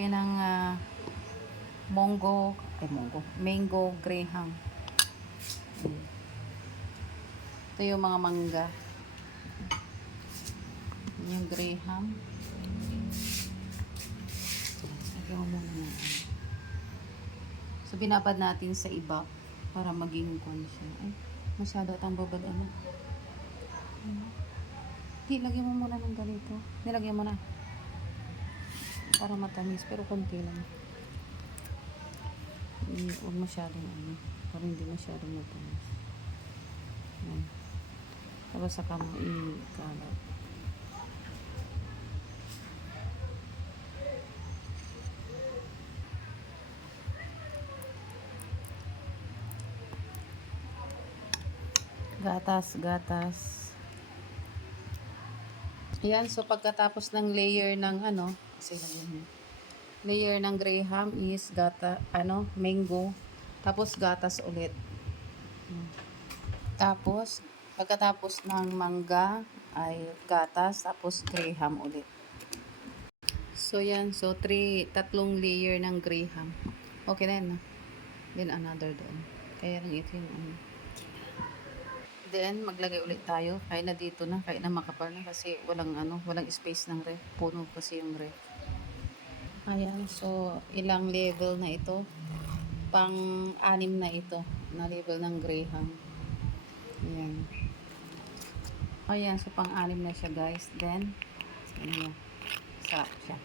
Yan ang mango graham. Ito yung mga mangga. Yung graham. Lagyan mo muna ng ano. So, binabad natin sa iba para maging siya. Ay, masyado atang babad ano. Di, lagyan mo muna ng ganito. Nilagyan mo na. Para matamis, pero konti lang. Huwag masyadong ano. Para hindi masyadong matamis. Yan. Tapos saka mo ikalat. Gatas. Ayan, so pagkatapos ng layer ng ano, layer ng graham is mango, tapos gatas ulit. Tapos, pagkatapos ng mangga ay gatas, tapos graham ulit. So, yan. So, tatlong layer ng graham. Okay na yan, no? Then, another doon. Kaya lang ito yung ano. Then, maglagay ulit tayo. Kaya na dito na. Kaya na makapal na kasi walang space ng ref. Puno kasi yung ref. Ayan. So, ilang level na ito? Pang-anim na ito. Na level ng graham. Ayan. Ayan. So, pang-anim na siya, guys. Then, sarap siya.